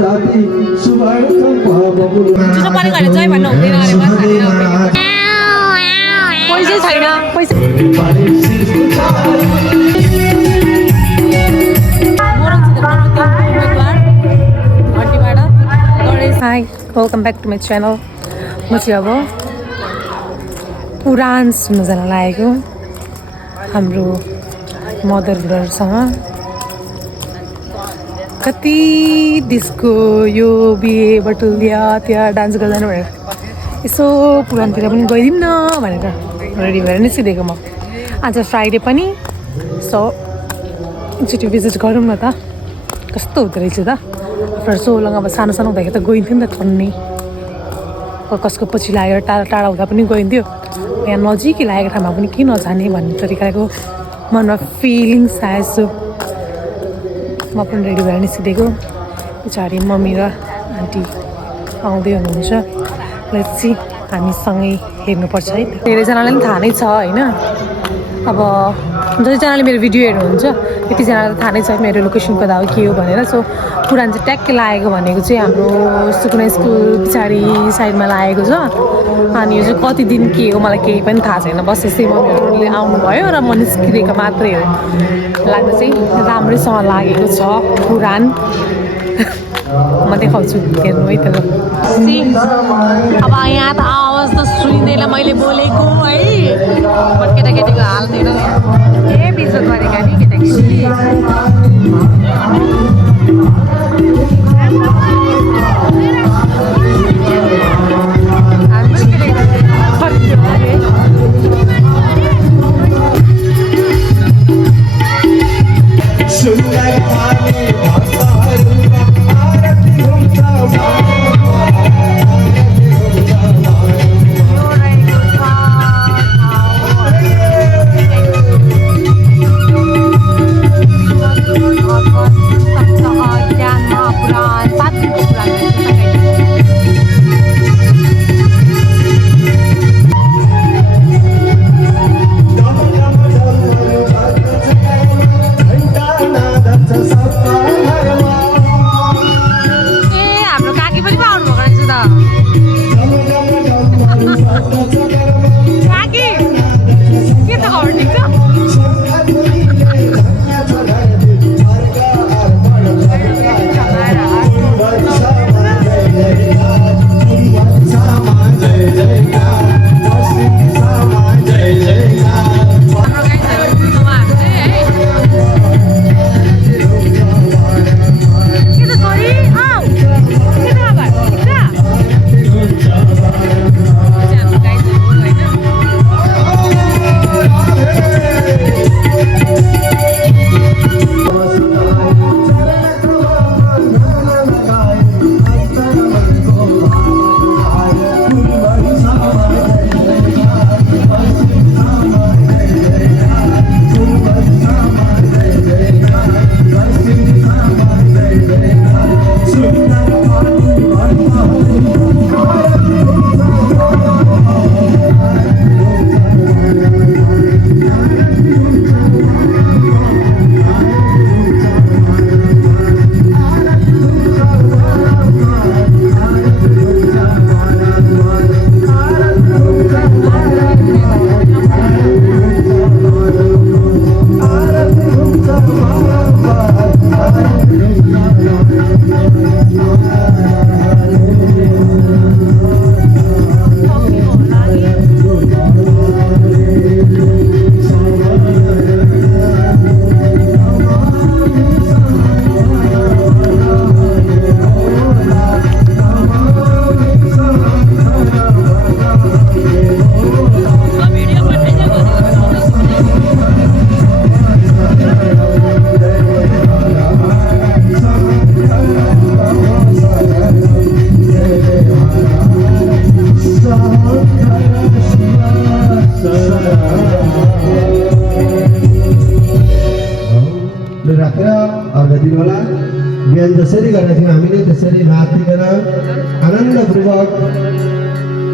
जुन पनि गरेर जय भन्नु हुँदैन अरे पैसै छैन पैसा hi welcome back to my channel म चाहिँ अब पुराण सुन्नु जान लागेको हाम्रो मदर ब्रदरसँग कति डिस्को यो बिहे बटुलिया त्यहाँ डान्स गर्दैन भनेर यसो पुराणतिर पनि गइदिउँ न भनेर रेडी भएर निस्किदिएको म आज फ्राइडे पनि सो एकचोटि भिजिट गरौँ न त कस्तो हुँदो रहेछ त आफ्टर सो लङ अब सानो सानो हुँदाखेरि त गइन्थ्यो नि त ठन्ने कसको पछि लागेर टाढा टाढा हुँदा पनि गइन्थ्यो यहाँ नजिकै लागेको ठाउँमा पनि के नजाने भन्ने तरिकाको मनमा फिलिङ्स आएछु म पनि रेडी भएर निस्किदिएको पछाडि मम्मी र आन्टी आउँदै हुनुहुन्छ लेट्स सी हामीसँगै हेर्नुपर्छ है धेरैजनालाई पनि थाहा नै छ होइन अब जतिजनाले मेरो भिडियो हेर्नुहुन्छ त्यतिजनालाई थाहा नै छ मेरो लोकेसन कता हो के हो भनेर सो पुराण चाहिँ ट्याक्कै लागेको भनेको चाहिँ हाम्रो सुकुना स्कुल पछाडि साइडमा लागेको छ अनि यो चाहिँ कति दिन के हो मलाई केही पनि थाहा छैन बस यस्तै मम्मीहरूले आउनुभयो र म निस्किदिएको मात्रै हो लाग्दा चाहिँ राम्रैसँग लागेको छ पुराण म देखाउँछु हेर्नु है त ल अब यहाँ त आवाज त सुनिँदैन मैले बोलेको है बट केटाकेटीको हाल हेर ए बिजत गरेका नि केटाकेटी बिहान जसरी गरेका थियौँ हामीले त्यसरी रात दिएर आनन्दपूर्वक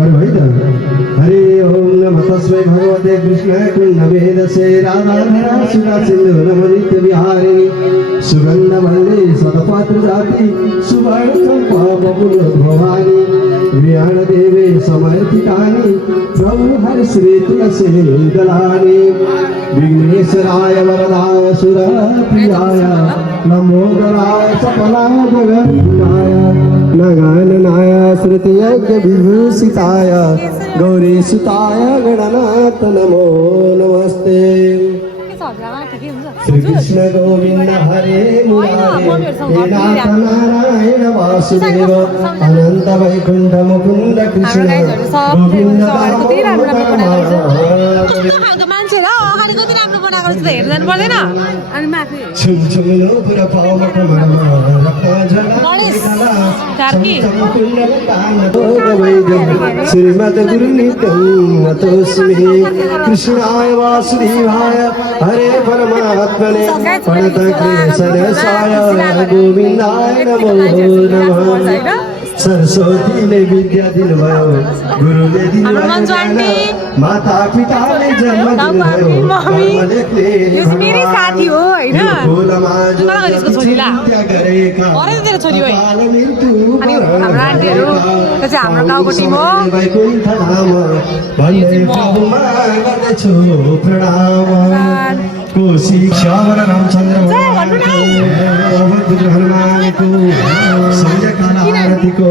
हरे ओम नमः तस्मै भगवते कृष्णाय कुण्डवेदसे राधाधरा सुधा सिंधु रमणीय विहारिणी सुगंधवल्ली सदपात्रजाति सुवर्ण चंपा बबुल भवानी व्याण देवे समर्पितानि प्रभु हरि श्री तुलसी दलानि विघ्नेश्वराय वरदाय सुरप्रियाय नमोदराय सफलाय जगन्नाय नगाननाय श्रुतियज्ञ विभूषिताय गौरीसुताय गणनाथ नमो नमस्ते श्री कृष्ण गोविंद हरे मुरारे हे नाथ नारायण वासुदेव अनंत वैकुंठ मुकुंद कृष्ण गोविंद श्रीमद गुरु नित्यं नतोस्मि कृष्णाय वासुदेवाय हरे परमात्मने प्रणत क्लेशरसाय गोविंदाय नमो नमः सरस्वती ने विद्या दिलवायो गुरु ने दिलवायो ज्ञान माता पिता ने जन्म दिलवायो कर्म लेखले मेरी साथी हो हैन मलाई यसको छोरीला अरे तेरो छोरी हो अनि हाम्रो आन्टीहरु त्यो चाहिँ हाम्रो गाउँको टिम हो वैकुण्ठ धाम भन्दै प्रभुमा गर्दैछु प्रणाम कोशी श्यामल रामचन्द्र हनुमानको सूर्यकाल आरतीको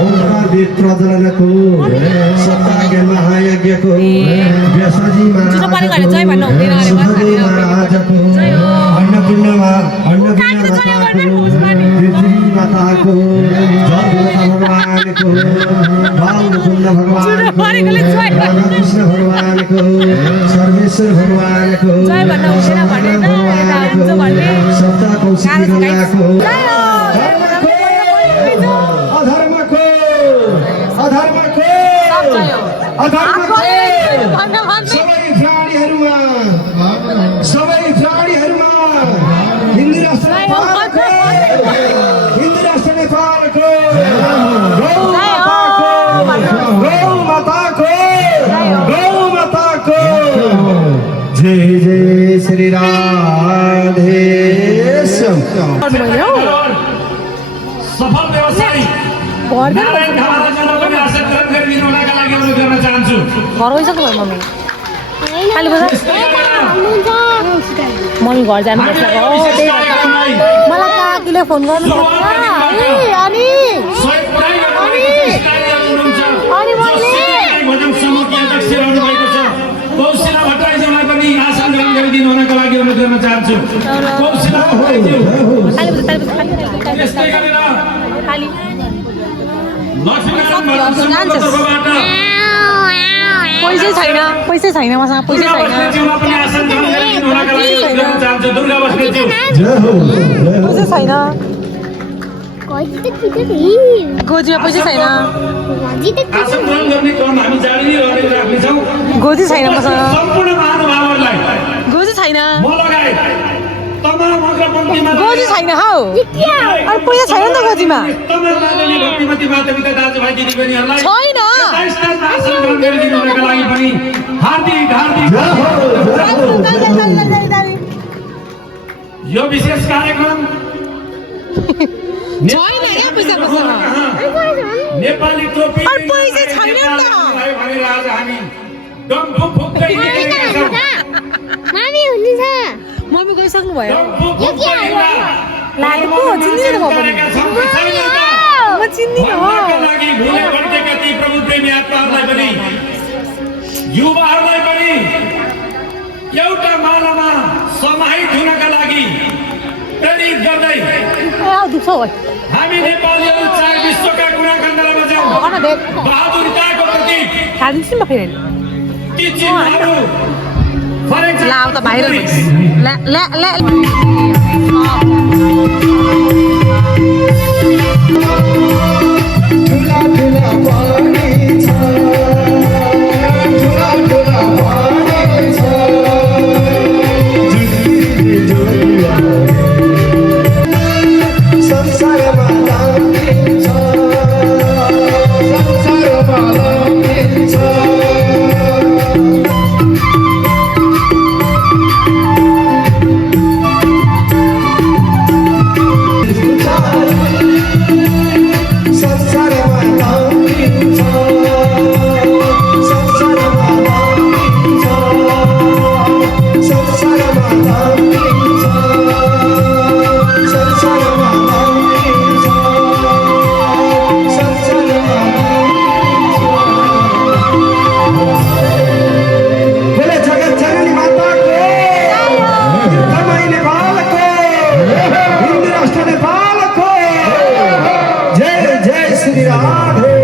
ओम प्रज्वलनको सत्याग्र महायज्ञको व्यासजी महाराजको अन्नपूर्णमा पृथ्वी माताको भगवानको बालमुकुन्द भगवानको रामकृष्ण भगवानको सर्वेश्वर भगवानको सप्ता कौशिकी गंगाको अधर्मको अधर्मको अधर्मको सबै प्राणीहरूमा हिन्दू राष्ट्र नेपालको गौ माताको जय जय श्री राधे सफल व्यवसायी नारायण खवाजालाई पनि हस्तान्तरण गरिदिनुका लागि अनुरोध गर्न चाहन्छु। घर गइसक्नु भयो मम्मी मम्मी घर जानुपर्छ मलाई काकीले फोन गर्नु कौशिला भट्टराईज्यूलाई पनि आसन ग्रहण गरिदिनु हुनका लागि अनुरोध गर्न चाहन्छु। कौशिला भट्टराईज्यू त्यस्तै गरेर लक्ष्मीनारायण भट्टराईज्यूको तर्फबाट पैसै छैन मसँग पैसै छैन पनि आसन ग्रहण गरिदिनु हुनका लागि अनुरोध गर्न चाहन्छु। दुर्गा बस्नेतज्यू पैसै छैन गोजीमा पैसै छैन आसन ग्रहण गर्ने क्रम हामी जारी राख्नेछौँ। गोजी छैन मसँग सम्पूर्ण महानुभावहरूलाई गोजी छैन म लगायत तमाम अग्रपन्थीमा गोजी छैन हौ अरे पैसा छैन नि त गोजीमा तमाम माननीय भक्तिमती मातापिता दाजुभाइ दिदीबहिनीहरूलाई छैन 27 तारिकमा आसन ग्रहण गरिदिनु हुनका लागि पनि हार्दिक यो विशेष कार्यक्रम छैन यहाँ पैसा मसँग नेपाली टोपी अरे पैसा छैन नि त भनेर आज हामी डम्फु फुक्दै हिँडेका छौँ। मामी हुनुहुन्छ मम्मी गइसक्नु भयो डम्फु फुक्दै हिँड्दा लागेको चिन्दिन त गरेका छौँ कि छैनौँ त? म चिन्दिन हो धर्मका लागि भुले भड्केका ती प्रभु प्रेमी आत्माहरूलाई पनि युवाहरूलाई पनि एउटा मालामा समाहित हुनका लागि प्रेरित गर्दै दुख्छ हो हामी नेपालीहरू चार विश्वका कुना कन्दरामा जाउँ बहादुरताको प्रतीक खादिन्छु नि म फेरि ती चिन्हहरू ला अब त भाइरल संसारमा श्री राधे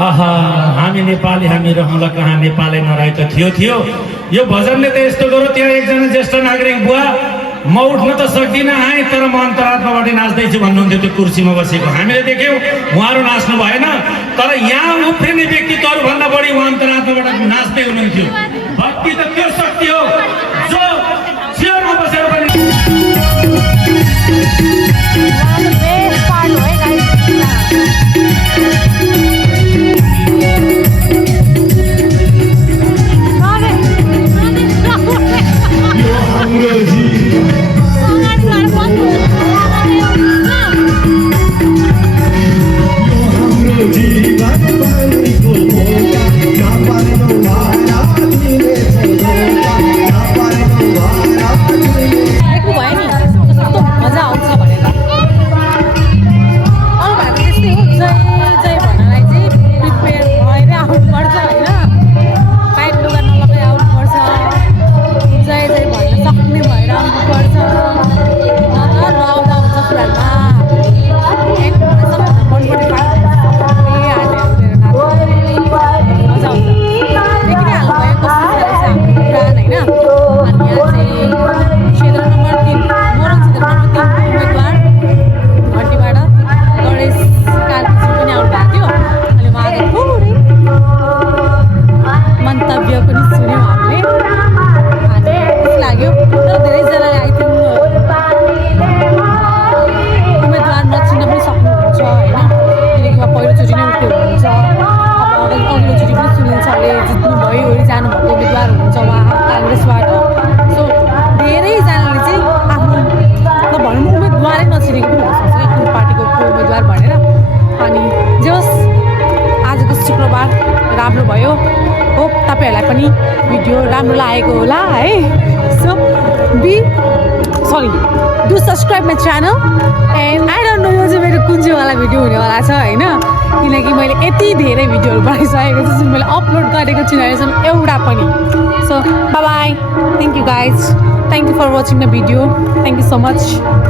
आहा हामी नेपाली हामी रहँला कहाँ नेपालै नरहे त थियो यो भजनले त यस्तो गरो त्यहाँ एकजना ज्येष्ठ नागरिक बुवा म उठ्न त सक्दिनँ आएँ तर म अन्तरात्माबाट नाच्दैछु भन्नुहुन्थ्यो त्यो कुर्सीमा बसेको हामीले देख्यौँ उहाँहरू नाच्नु भएन तर यहाँ उफ्रिने व्यक्तित्वहरू भन्दा बढी उहाँ अन्तरात्माबाट नाच्दै हुनुहुन्थ्यो भक्ति त त्यो शक्ति हो जो शिरमा बसेर पनि राम्रो भयो होप तपाईहरुलाई पनि भिडियो राम्रो लागेको होला है so do subscribe my channel and I don't know यो चाहिँ मेरो कुन चाहिँ वाला भिडियो हुनेवाला छ होइन किनकि मैले यति धेरै भिडियोहरू बनाइसकेको छु जुन मैले अपलोड गरेको छुइनँ अहिलेसम्म एउटा पनि so bye bye thank you guys thank you for watching the video thank you so much